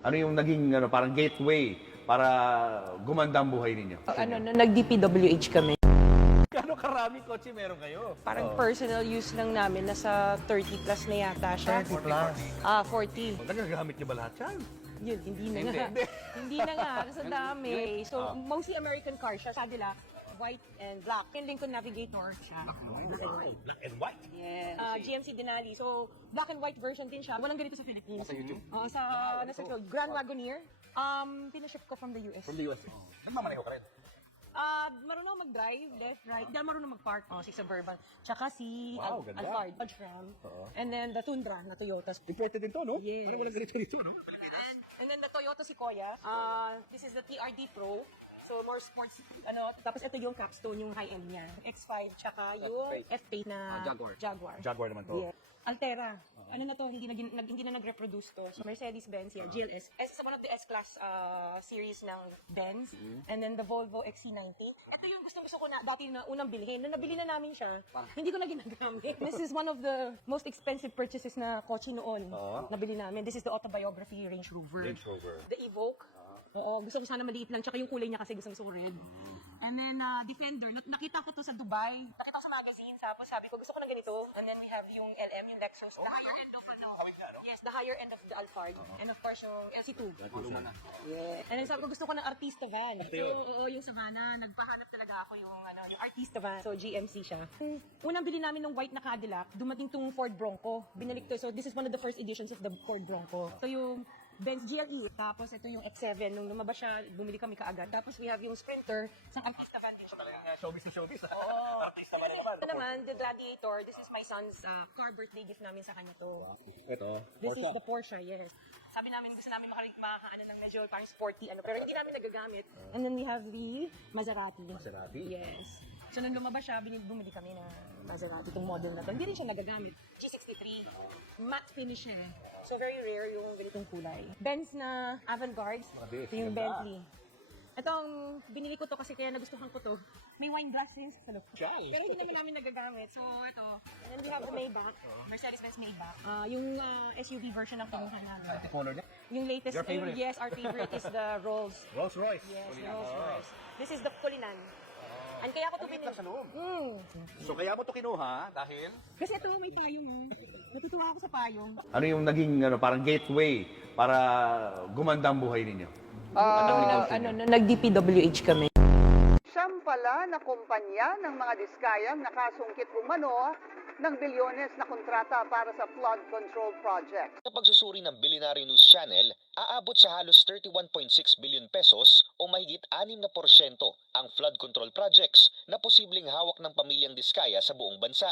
Ano yung naging parang gateway para gumanda ang buhay ninyo? Nag-DPWH kami. Gano'ng karaming kotse meron kayo? Parang personal use lang namin, nasa 30 plus na yata siya. 30 plus. 40. Nagagamit niyo ba lahat yan? Yun, hindi na nga. Hindi na nga, kasi dami. So, mostly American car siya. Sabi nila, white and black. Yung Lincoln Navigator siya. Black and white. Black and white? Yes. GMC Denali. So, black and white version din siya. Walang ganito sa Philippines. Sa YouTube? Nasa Grand Wagoneer. Pinaship ko from the US. From the US. Nagmamaneho ka rin? Marunong mag-drive, left, right. Hindi marunong mag-park. Si Suburban. Tsaka si Wow, ganda. Alphard, Dodge Ram. And then the Tundra na Toyota. Imported din to, no? Yes. Ano walang ganito dito, no? And then the Toyota Sequoia. This is the TRD Pro. So more sports, tapos ito yung capstone, yung high-end niya. X5, tsaka yung F8 na Jaguar. Jaguar naman to. Yeah. Altera. Ano na to, hindi na nag-reproduce to. So Mercedes-Benz yan, GLS. S is one of the S-Class series ng Benz. And then the Volvo XC90. Ito yung gusto ko na dati na unang bilhin. Nung nabili na namin siya, hindi ko na ginagamit. This is one of the most expensive purchases na kotse noon. Nabili namin. This is the autobiography Range Rover. Range Rover. The Evoque. Oo, gusto ko sana maliit lang. Tsaka yung kulay niya kasi gusto ko red. And then, Defender. Nakita ko to sa Dubai. Nakita ko sa magazine. Tapos sabi ko, gusto ko na ganito. And then we have yung LM, yung Lexus. The higher end of Yes, the higher end of the Alphard. And of course, yung LC2. Yeah. And then sabi ko, gusto ko ng Artista van. So, yung Savannah, nagpahanap talaga ako yung Artista van. So, GMC siya. Unang bili namin ng white na Cadillac, dumating tong Ford Bronco. Binalik to. So, this is one of the first editions of the Ford Bronco. So, yung Benz GLE. Tapos ito yung X7. Nung lumabas siya, bumili kami kaagad. Tapos we have yung Sprinter. Isang Artista van din siya. Showbiz na showbiz. Artista pa rin Ito naman, the Gladiator. This is my son's car birthday gift namin sa kanya to. Ito. This is the Porsche, yes. Sabi namin, gusto namin makaano ng medyo parang sporty, pero hindi namin nagagamit. And then we have the Maserati. Maserati? Yes. So nung lumabas siya, bumili kami ng Maserati, itong model na to. Hindi rin siya nagagamit. G63. Matte finish siya. So very rare yung ganitong kulay. Benz na Avantgarde. Ito yung Bentley. Itong binili ko to kasi kaya nagustuhan ko to. May wine glass din sa loob. Pero hindi naman namin nagagamit. So ito. And then we have the Maybach. Mercedes-Benz Maybach. Yung SUV version ng kinuha namin. Color niya? Yung latest. Your favorite? Yes, our favorite is the Rolls. Rolls Royce. Yes, Rolls Royce. This is the Cullinan. And kaya ko to binili. Sa loob. So kaya mo to kinuha dahil? Kasi ito may payong. Natutuwa ako sa payong. Ano yung naging parang gateway para gumanda ang buhay ninyo? Nag-DPWH kami. Siyam pala na kumpanya ng mga diskayang nakasungkit umano ng bilyones na kontrata para sa flood control project. Sa pagsusuri ng Billionaire News Channel, aabot sa halos 31.6 billion pesos o mahigit 6% ang flood control projects na posibleng hawak ng pamilyang Diskaya sa buong bansa.